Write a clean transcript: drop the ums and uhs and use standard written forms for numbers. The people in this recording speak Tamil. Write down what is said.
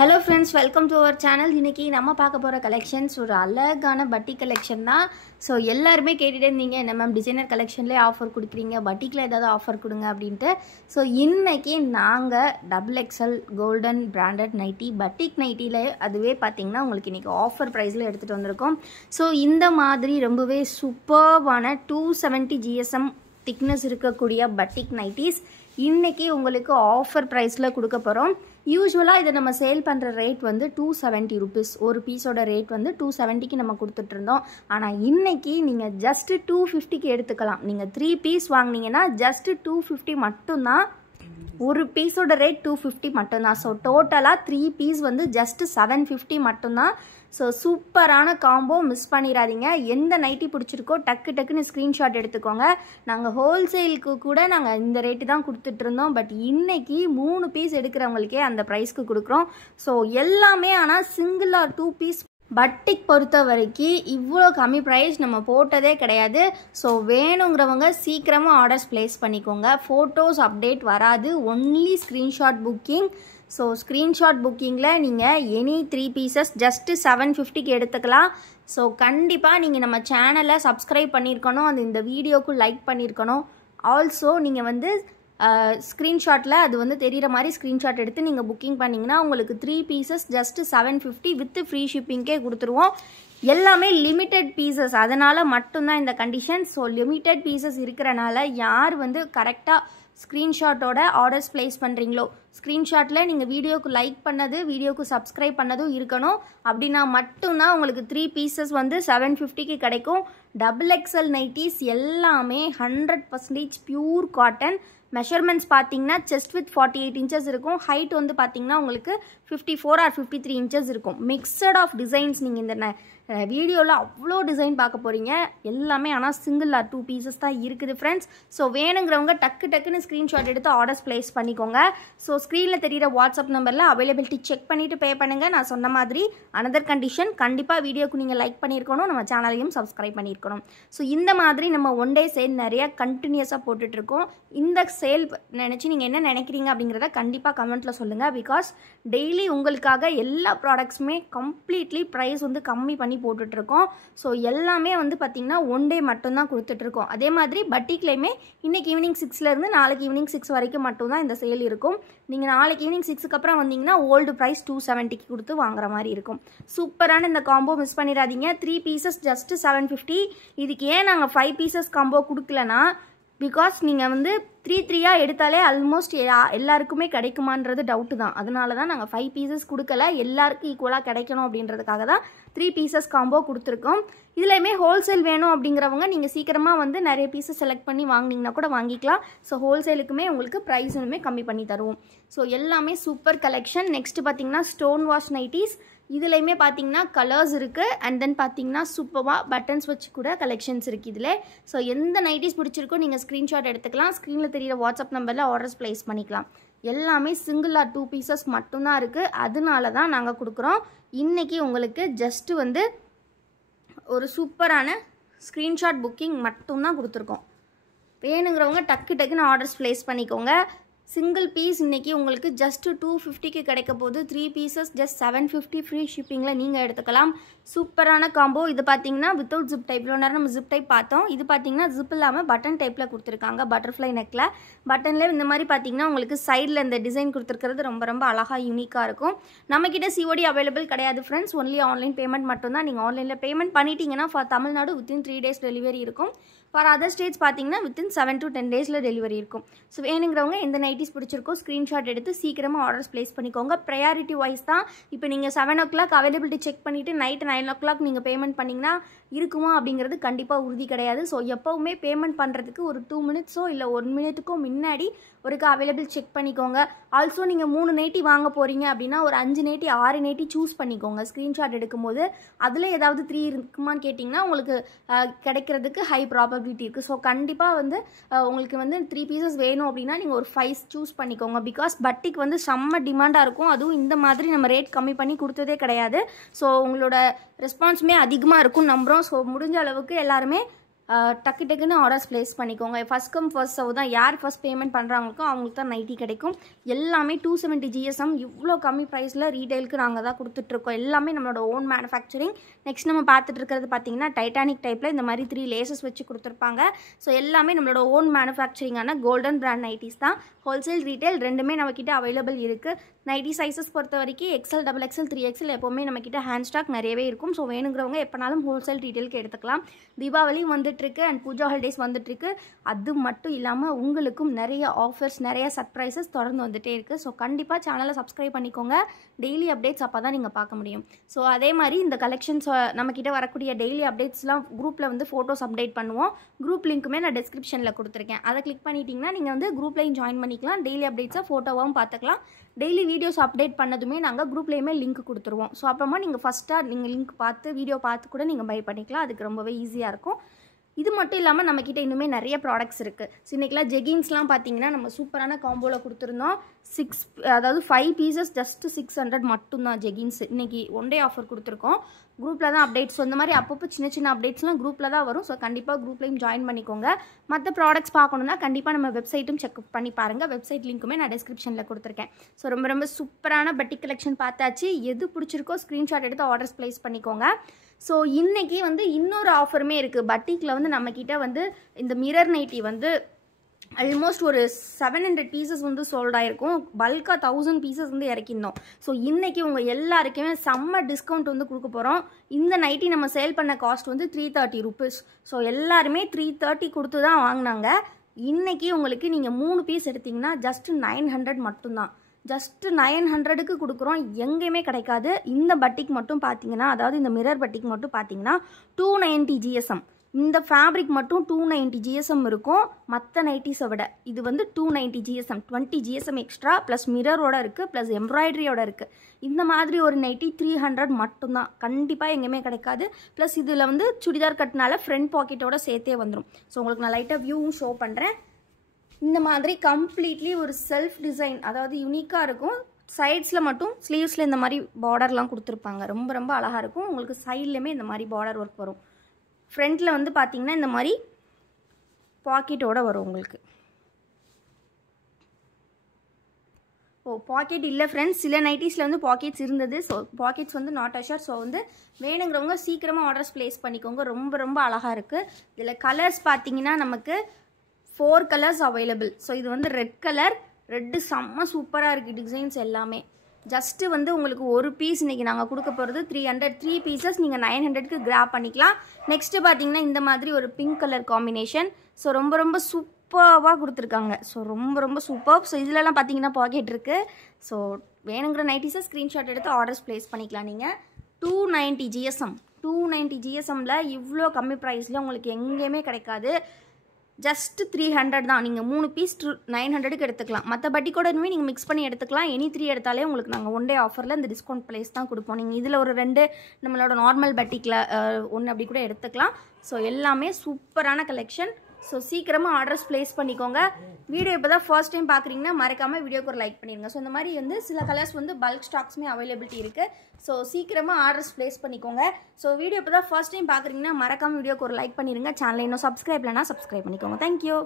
Hello friends, welcome to our channel. இன்னைக்கு நம்ம பார்க்க போற கலெக்ஷன்ஸ் ஒரு அழகான பட்டி கலெக்ஷன் தான். சோ எல்லாரும் கேட்டிட்டே இருந்தீங்க என்ன மேம் டிசைனர் கலெக்ஷன்லயே ஆஃபர் கொடுக்குறீங்க, பட்டிக்ல ஏதாவது ஆஃபர் கொடுங்க அப்படினு. சோ இன்னைக்கு நாங்க XXL golden branded nightie batik நைட்டில அதுவே பாத்தீங்கன்னா உங்களுக்கு இன்னைக்கு ஆஃபர் பிரைஸ்ல எடுத்துட்டு வந்திருக்கோம். சோ இந்த மாதிரி ரொம்பவே சூப்பர்வான 270 GSM thickness இருக்கக்கூடிய பட்டிக் நைட்டிஸ் இன்னைக்கு உங்களுக்கு ஆஃபர் பிரைஸ்ல கொடுக்க போறோம். யூசுவலா இத நம்ம சேல் பண்ற ரேட் வந்து 270 rupees. ஒரு பீஸோட ரேட் வந்து 270 க்கு நம்ம கொடுத்துட்டு இருந்தோம். ஆனா இன்னைக்கு நீங்க just 250 க்கு எடுத்துக்கலாம். நீங்க 3 பீஸ் வாங்குனீங்கன்னா just 250 மட்டும் தான். ஒரு பீஸோட ரேட் 250 மட்டும் தான். சோ டோட்டலா 3 பீஸ் வந்து just 750 மட்டும் தான். சோ சூப்பரான காம்போ, மிஸ் பண்ணிராதீங்க. எந்த நைட்டி பிடிச்சிருக்கோ டக்குன்னு ஸ்கிரீன்ஷாட் எடுத்துக்கோங்க. நாங்க ஹோல்சேலுக்கு கூட நாங்க இந்த ரேட் தான் கொடுத்துட்டு இருந்தோம். பட் இன்னைக்கு 3 பீஸ் எடுக்கிறவங்களுக்கே அந்த பிரைஸ்க்கு கொடுக்குறோம். சோ எல்லாமே ஆனா சிங்கிள் ஆர் 2 பீஸ் பட்டிக் பொறுத்த வரைக்கும் இவ்வளோ கம்மி ப்ரைஸ் நம்ம போட்டதே கிடையாது. ஸோ வேணுங்கிறவங்க சீக்கிரமாக ஆர்டர்ஸ் ப்ளேஸ் பண்ணிக்கோங்க. ஃபோட்டோஸ் அப்டேட் வராது, only screenshot booking. So screenshot புக்கிங்கில் நீங்கள் எனி 3 பீசஸ் ஜஸ்ட்டு 750க்கு எடுத்துக்கலாம். ஸோ கண்டிப்பாக நீங்கள் நம்ம சேனலை சப்ஸ்கிரைப் பண்ணியிருக்கணும், அந்த இந்த வீடியோக்கு லைக் பண்ணியிருக்கணும். ஆல்சோ நீங்கள் வந்து ஸ்க்ரீன்ஷாட்டில் அது வந்து தெரிகிற மாதிரி ஸ்க்ரீன்ஷாட் எடுத்து நீங்கள் புக்கிங் பண்ணிங்கன்னா உங்களுக்கு 3 பீசஸ் ஜஸ்ட்டு 750 வித் ஃப்ரீ ஷிப்பிங்கே கொடுத்துருவோம். எல்லாமே லிமிட்டட் பீசஸ், அதனால் மட்டும்தான் இந்த கண்டிஷன். ஸோ லிமிட்டட் பீசஸ் இருக்கிறனால யார் வந்து கரெக்டாக ஸ்க்ரீன்ஷாட்டோட ஆர்டர்ஸ் ப்ளேஸ் பண்ணுறீங்களோ, ஸ்க்ரீன்ஷாட்டில் நீங்கள் வீடியோக்கு லைக் பண்ணது, வீடியோக்கு சப்ஸ்கிரைப் பண்ணதும் இருக்கணும். அப்படின்னா மட்டும்தான் உங்களுக்கு 3 பீசஸ் வந்து 750க்கு கிடைக்கும். XXL நைட்டிஸ் எல்லாமே 100% பியூர் காட்டன். மெஷர்மெண்ட்ஸ் பார்த்தீங்கன்னா செஸ்ட் வித் 48 inches இருக்கும். ஹைட் வந்து பார்த்தீங்கன்னா உங்களுக்கு 54 or 53 inches இருக்கும். Mixed of designs. நீங்கள் இந்த வீடியோவில் அவ்வளோ டிசைன் பார்க்க போகிறீங்க. எல்லாமே ஆனால் சிங்கிள் ஆர் 2 பீசஸ் தான் இருக்குது ஃப்ரெண்ட்ஸ். ஸோ வேணுங்கிறவங்க டக்குன்னு ஸ்க்ரீன்ஷாட் எடுத்து ஆர்டர்ஸ் ப்ளேஸ் பண்ணிக்கோங்க. ஸோ ஸ்க்ரீனில் தெரிகிற வாட்ஸ்அப் நம்பரில் அவைலபிலிட்டி செக் பண்ணிவிட்டு பே பண்ணுங்கள். நான் சொன்ன மாதிரி அனதர் கண்டிஷன், கண்டிப்பாக வீடியோக்கு நீங்கள் லைக் பண்ணியிருக்கணும், நம்ம சேனலையும் சப்ஸ்கிரைப் பண்ணியிருக்கணும். ஸோ இந்த மாதிரி நம்ம ஒன் டே சேல் நிறையா கண்டினியூஸாக போட்டுட்ருக்கோம். இந்த சேல் நினச்சி நீங்கள் என்ன நினைக்கிறீங்க அப்படிங்கிறத கண்டிப்பாக கமெண்ட்டில் சொல்லுங்கள். பிகாஸ் டெய்லி உங்களுக்காக எல்லா ப்ராடக்ட்ஸுமே கம்ப்ளீட்லி ப்ரைஸ் வந்து கம்மி பண்ணி போட்டுட்ருக்கோம். ஸோ எல்லாமே வந்து பார்த்திங்கன்னா ஒன் டே மட்டும்தான் கொடுத்துட்ருக்கோம். அதே மாதிரி பட்டிக்லேயுமே இன்றைக்கி ஈவினிங் 6லேருந்து நாளைக்கு ஈவினிங் 6 வரைக்கும் மட்டும்தான் இந்த சேல் இருக்கும். நீங்கள் நாளைக்கு ஈவினிங் 6க்கு அப்புறம் வந்தீங்கன்னா ஓல்டு ப்ரைஸ் 270க்கு கொடுத்து வாங்குற மாதிரி இருக்கும். சூப்பரான இந்த காம்போ மிஸ் பண்ணிடாதீங்க. 3 பீசஸ் ஜஸ்ட்டு 750. இதுக்கு ஏன் நாங்கள் 5 பீசஸ் காம்போ கொடுக்கலனா, பிகாஸ் நீங்கள் வந்து 3 எடுத்தாலே ஆல்மோஸ்ட் எல்லாருக்குமே கிடைக்குமான்றது டவுட்டு தான். அதனால தான் நாங்கள் 5 பீசஸ் கொடுக்கல. எல்லாருக்கும் ஈக்குவலாக கிடைக்கணும் அப்படின்றதுக்காக தான் 3 பீசஸ் காம்போ கொடுத்துருக்கோம். இதுலையுமே ஹோல்சேல் வேணும் அப்படிங்கிறவங்க நீங்கள் சீக்கிரமாக வந்து நிறைய பீசஸ் செலக்ட் பண்ணி வாங்கினீங்கன்னா கூட வாங்கிக்கலாம். ஸோ ஹோல்சேலுக்குமே உங்களுக்கு ப்ரைஸுமே கம்மி பண்ணி தருவோம். ஸோ எல்லாமே சூப்பர் கலெக்ஷன். நெக்ஸ்ட் பார்த்தீங்கன்னா ஸ்டோன் வாஷ் நைட்டிஸ். இதுலையுமே பார்த்தீங்கன்னா கலர்ஸ் இருக்குது. அண்ட் தென் பார்த்தீங்கன்னா சூப்பராக பட்டன்ஸ் வச்சு கூட கலெக்ஷன்ஸ் இருக்குது இதில். ஸோ எந்த நைட்டிஸ் பிடிச்சிருக்கோ நீங்கள் ஸ்க்ரீன்ஷாட் எடுத்துக்கலாம். ஸ்க்ரீனில் தெரிகிற வாட்ஸ்அப் நம்பரில் ஆர்டர்ஸ் ப்ளேஸ் பண்ணிக்கலாம். எல்லாமே சிங்கிள் ஆர் 2 பீசஸ் மட்டும்தான் இருக்குது. அதனால தான் நாங்கள் கொடுக்குறோம். இன்றைக்கி உங்களுக்கு ஜஸ்ட்டு வந்து ஒரு சூப்பரான ஸ்க்ரீன்ஷாட் புக்கிங் மட்டும்தான் கொடுத்துருக்கோம். வேணுங்கிறவங்க டக்குன்னு ஆர்டர்ஸ் ப்ளேஸ் பண்ணிக்கோங்க. சிங்கிள் பீஸ் இன்றைக்கி உங்களுக்கு ஜஸ்ட்டு 250க்கு கிடைக்க போது. 3 பீசஸ் ஜஸ்ட் 750 ஃப்ரீ ஷிப்பிங்கில் நீங்கள் எடுத்துக்கலாம். சூப்பரான காம்போ. இது பார்த்தீங்கன்னா வித்தவுட் ஜிப் டைப். இவ்வளோ நேரம் நம்ம ஜிப் டைப் பார்த்தோம். இது பார்த்தீங்கன்னா ஜிப் இல்லாமல் பட்டன் டைப்பில் கொடுத்துருக்காங்க. பட்டர்ஃப்ளை நெக்கில் பட்டனில் இந்த மாதிரி பார்த்தீங்கன்னா உங்களுக்கு சைடில் இந்த டிசைன் கொடுத்துருக்கிறது ரொம்ப அழகாக யூனிக்காக இருக்கும். நம்மக்கிட்ட COD அவைலபிள் கிடையாது ஃப்ரெண்ட்ஸ், ஒன்லி ஆன்லைன் பேமெண்ட் மட்டும்தான். நீங்கள் ஆன்லைனில் பேமெண்ட் பண்ணிட்டீங்கன்னா for Tamil Nadu within 3 days delivery இருக்கும். ஃபார் அதர் ஸ்டேட்ஸ் பார்த்தீங்கன்னா வித்தின் 7 to 10 days டெலிவரி இருக்கும். ஸோ வேணுங்கிறவங்க எந்த நைட்டிஸ் பிடிச்சிருக்கோ ஸ்க்ரீன்ஷாட் எடுத்து சீக்கிரமாக ஆர்டர்ஸ் ப்ளேஸ் பண்ணிக்கோங்க. ப்ரையாரிட்டி வைஸ் தான். இப்போ நீங்கள் 7 o'clock அவைலபிலிட்டி செக் பண்ணிவிட்டு நைட்டு 9 o'clock நீங்கள் பேமெண்ட் பண்ணிங்கன்னா இருக்குமா அப்படிங்கிறது கண்டிப்பாக உறுதி கிடையாது. ஸோ எப்போவுமே பேமெண்ட் பண்ணுறதுக்கு ஒரு 2 minutes இல்லை 1 minute முன்னாடி ஒருக்கா அவைலபிள் செக் பண்ணிக்கோங்க. ஆல்சோ நீங்கள் 3 நைட்டி வாங்க போகிறீங்க அப்படின்னா ஒரு 5 நைட்டி 6 நைட்டி சூஸ் பண்ணிக்கோங்க. ஸ்க்ரீன்ஷாட் எடுக்கும்போது அதில் ஏதாவது 3 இருக்குமான்னு கேட்டிங்கன்னா உங்களுக்கு கிடைக்கிறதுக்கு ஹை ப்ராபபிலிட்டி இருக்குது. ஸோ கண்டிப்பாக வந்து உங்களுக்கு வந்து 3 பீசஸ் வேணும் அப்படின்னா நீங்கள் ஒரு 5 சூஸ் பண்ணிக்கோங்க. பிகாஸ் பட்டிக்கு வந்து செம்ம டிமாண்டாக இருக்கும். அதுவும் இந்த மாதிரி நம்ம ரேட் கம்மி பண்ணி கொடுத்ததே கிடையாது. ஸோ உங்களோட ரெஸ்பான்ஸுமே அதிகமாக இருக்கும் நம்புகிறோம். ஸோ முடிஞ்ச அளவுக்கு எல்லாருமே டக்கு டக்குன்னு ஆர்டர்ஸ் ப்ளேஸ் பண்ணிக்கோங்க. ஃபர்ஸ்ட் கம் ஃபர்ஸ்ட் சர்வ் தான். யார் ஃபர்ஸ்ட் பேமெண்ட் பண்ணுறாங்களுக்கோ அவங்களுக்கு தான் நைட்டி கிடைக்கும். எல்லாமே 270 GSM இவ்வளோ கம்மி ப்ரைஸில் ரீட்டைலுக்கு நாங்கள் தான் கொடுத்துட்ருக்கோம். எல்லாமே நம்மளோட ஓன் மேனுஃபேக்சரிங். நெக்ஸ்ட் நம்ம பார்த்துட்டு இருக்கிறது பார்த்தீங்கன்னா டைட்டானிக் டைப்பில் இந்த மாதிரி 3 லேசஸ் வச்சு கொடுத்துருப்பாங்க. ஸோ எல்லாமே நம்மளோட ஓன் மேனுஃபேக்சரிங்கான கோல்டன் பிராண்ட் நைட்டிஸ் தான். ஹோல்சேல் ரீட்டைல் ரெண்டுமே நம்மக்கிட்ட அவைலபிள் இருக்குது. நைட்டி சைஸஸ் பொறுத்த வரைக்கும் XL, XXL, 3XL எப்போவுமே நம்மக்கிட்ட ஹேண்ட் ஸ்டாக் நிறையவே இருக்கும். ஸோ வேணுங்கிறவங்க எப்போனாலும் ஹோல்சேல் ரீட்டைலுக்கு எடுத்துக்கலாம். தீபாவளி வந்துட்டுருக்கு அண்ட் பூஜா ஹாலிடேஸ் வந்துட்டுருக்கு. அது மட்டும் இல்லாமல் உங்களுக்கும் நிறைய ஆஃபர்ஸ், நிறைய சர்ப்ரைசஸ் தொடர்ந்து வந்துகிட்டே இருக்குது. ஸோ கண்டிப்பாக சேனலை சப்ஸ்கிரைப் பண்ணிக்கோங்க. டெய்லி அப்டேட்ஸ் அப்போ தான் நீங்கள் பார்க்க முடியும். ஸோ அதே மாதிரி இந்த கலெக்ஷன்ஸ் நம்மக்கிட்ட வரக்கூடிய டெய்லி அப்டேட்ஸ்லாம் குரூப்பில் வந்து ஃபோட்டோஸ் அப்டேட் பண்ணுவோம். குரூப் லிங்க்குமே நான் டிஸ்கிரிப்ஷனில் கொடுத்துருக்கேன். அதை கிளிக் பண்ணிட்டீங்கன்னா நீங்கள் வந்து குரூப்லையும் ஜாயின் பண்ணிக்கலாம். டெய்லி அப்டேட்ஸை ஃபோட்டோவாகவும் பார்த்துக்கலாம். டெய்லி வீடியோஸ் அப்டேட் பண்ணதுமே நாங்கள் குரூப்லேயுமே லிங்க் கொடுத்துருவோம். ஸோ அப்புறமா நீங்கள் ஃபஸ்ட்டாக நீங்கள் லிங்க் பார்த்து வீடியோ பார்த்து கூட நீங்கள் பை பண்ணிக்கலாம். அதுக்கு ரொம்பவே ஈஸியாக இருக்கும். இது மட்டும் இல்லாமல் நம்மக்கிட்ட இன்னுமே நிறைய ப்ராடக்ட்ஸ் இருக்குது. ஸோ இன்றைக்கெலாம் ஜெகின்ஸ்லாம் பார்த்தீங்கன்னா நம்ம சூப்பரான காம்போவில் கொடுத்துருந்தோம். 5 பீசஸ் ஜஸ்ட் 600 மட்டும்தான் ஜெகின்ஸ். இன்றைக்கி ஒன் டே ஆஃபர் கொடுத்துருக்கோம். குரூப்பில் தான் அப்டேட்ஸ் இந்த மாதிரி அப்பப்போ சின்ன சின்ன அப்டேட்ஸ்லாம் குரூப்பில் தான் வரும். ஸோ கண்டிப்பாக குரூப்லையும் ஜாயின் பண்ணிக்கோங்க. மற்ற ப்ராடக்ட்ஸ் பார்க்கணுன்னா கண்டிப்பாக நம்ம வெப்சைட்டும் செக் பண்ணி பாருங்கள். வெப்சைட் லிங்க்குமே நான் டிஸ்கிரிப்ஷனில் கொடுத்துருக்கேன். ஸோ ரொம்ப சூப்பரான பட்டிக் கலெக்ஷன் பார்த்தாச்சு. எது பிடிச்சிருக்கோ ஸ்க்ரீன்ஷாட் எடுத்து ஆர்டர்ஸ் ப்ளேஸ் பண்ணிக்கோங்க. ஸோ இன்றைக்கி வந்து இன்னொரு ஆஃபருமே இருக்குது. பட்டிக்கில் வந்து நம்மக்கிட்ட வந்து இந்த மிரர் நைட்டி வந்து ஆல்மோஸ்ட் ஒரு 700 பீசஸ் வந்து சோல்ட் ஆகிருக்கும். பல்காக 1000 பீசஸ் வந்து இறக்கியிருந்தோம். ஸோ இன்றைக்கி உங்கள் எல்லாருக்குமே செம்ம டிஸ்கவுண்ட் வந்து கொடுக்க போகிறோம். இந்த நைட்டி நம்ம சேல் பண்ண காஸ்ட் வந்து 330 rupees. ஸோ எல்லாருமே 330 கொடுத்து தான் வாங்கினாங்க. இன்றைக்கி உங்களுக்கு நீங்கள் 3 பீஸ் எடுத்திங்கன்னா ஜஸ்ட் 900 மட்டும்தான். ஜஸ்ட் 900க்கு கொடுக்குறோம். எங்கேயுமே கிடைக்காது. இந்த பட்டிக் மட்டும் பார்த்தீங்கன்னா, அதாவது இந்த மிரர் பட்டிக் மட்டும் பார்த்தீங்கன்னா 290 GSM. இந்த ஃபேப்ரிக் மட்டும் 290 GSM இருக்கும். மற்ற நைட்டிஸை விட இது வந்து 290 GSM, 20 GSM எக்ஸ்ட்ரா ப்ளஸ் மிரரோட இருக்குது, ப்ளஸ் எம்ப்ராய்டரியோட இருக்குது. இந்த மாதிரி ஒரு நைட்டி 300 மட்டும்தான். கண்டிப்பாக எங்கேயுமே கிடைக்காது. ப்ளஸ் இதில் வந்து சுடிதார் கட்டினால ஃப்ரண்ட் பாக்கெட்டோட சேர்த்தே வந்துடும். ஸோ உங்களுக்கு நான் லைட்டாக வியூவும் ஷோ பண்ணுறேன். இந்த மாதிரி கம்ப்ளீட்லி ஒரு செல்ஃப் டிசைன், அதாவது யூனிக்காக இருக்கும். சைட்ஸில் மட்டும் ஸ்லீவ்ஸில் இந்த மாதிரி பார்டர்லாம் கொடுத்துருப்பாங்க. ரொம்ப அழகாக இருக்கும். உங்களுக்கு சைட்லேயுமே இந்த மாதிரி பார்டர் ஒர்க் வரும். ஃப்ரண்ட்டில் வந்து பார்த்தீங்கன்னா இந்த மாதிரி பாக்கெட்டோடு வரும் உங்களுக்கு. பாக்கெட் இல்லை ஃப்ரெண்ட்ஸ், சில நைட்டிஸில் வந்து பாக்கெட்ஸ் இருந்தது. ஸோ பாக்கெட்ஸ் வந்து நாட் அஷர். ஸோ வந்து வேணுங்கிறவங்க சீக்கிரமாக ஆர்டர்ஸ் ப்ளேஸ் பண்ணிக்கோங்க. ரொம்ப அழகாக இருக்குது. இதில் கலர்ஸ் பார்த்தீங்கன்னா நமக்கு 4 கலர்ஸ் அவைலபிள். ஸோ இது வந்து ரெட் கலர். ரெட்டு செம்ம சூப்பராக இருக்குது. டிசைன்ஸ் எல்லாமே ஜஸ்ட்டு வந்து உங்களுக்கு ஒரு பீஸ் இன்றைக்கி நாங்கள் கொடுக்க போகிறது 300. 3 பீசஸ் நீங்கள் 900க்கு கிராப் பண்ணிக்கலாம். நெக்ஸ்ட்டு பார்த்தீங்கன்னா இந்த மாதிரி ஒரு பிங்க் கலர் காம்பினேஷன். ஸோ ரொம்ப சூப்பராக கொடுத்துருக்காங்க. ஸோ ரொம்ப சூப்பர். ஸோ இதிலலாம் பார்த்தீங்கன்னா பாக்கெட் இருக்குது. ஸோ வேணுங்கிற நைட்டிஸை ஸ்க்ரீன்ஷாட் எடுத்து ஆர்டர்ஸ் ப்ளேஸ் பண்ணிக்கலாம். நீங்கள் 290 GSM 290 GSMல இவ்வளோ கம்மி ப்ரைஸில் உங்களுக்கு எங்கேயுமே கிடைக்காது. ஜஸ்ட் 300 தான். நீங்கள் 3 பீஸ் 900க்கு எடுத்துக்கலாம். மற்ற பட்டிக்கோடனுமே நீங்கள் மிக்ஸ் பண்ணி எடுத்துக்கலாம். எனி 3 எடுத்தாலே உங்களுக்கு நாங்கள் ஒன் டே ஆஃபரில் இந்த டிஸ்கவுண்ட் ப்ரைஸ் தான் கொடுப்போம். நீங்கள் இதில் ஒரு 2 நம்மளோட நார்மல் பட்டிக்கில் 1 அப்படி கூட எடுத்துக்கலாம். ஸோ எல்லாமே சூப்பரான கலெக்ஷன். ஸோ சீக்கிரமாக ஆர்டர்ஸ் ப்ளேஸ் பண்ணிக்கோங்க. வீடியோ இப்போ தான் ஃபர்ஸ்ட் டைம் பார்க்குறீங்கன்னா மறக்காமல் வீடியோக்கு ஒரு லைக் பண்ணிடுங்க. ஸோ இந்த மாதிரி வந்து சில கலர்ஸ் வந்து பல்க் ஸ்டாக்ஸுமே அவைலபிலிட்டி இருக்குது. ஸோ சீக்கிரமாக ஆர்டர்ஸ் ப்ளேஸ் பண்ணிக்கோங்க. ஸோ வீடியோ இப்போ தான் ஃபர்ஸ்ட் டைம் பார்க்குறீங்கன்னா மறக்காமல் வீடியோக்கு ஒரு லைக் பண்ணிடுங்க. சேனலை இன்னும் சப்ஸ்கிரைப் இல்லைனா சப்ஸ்கிரைப் பண்ணிக்கோங்க. தேங்க்யூ.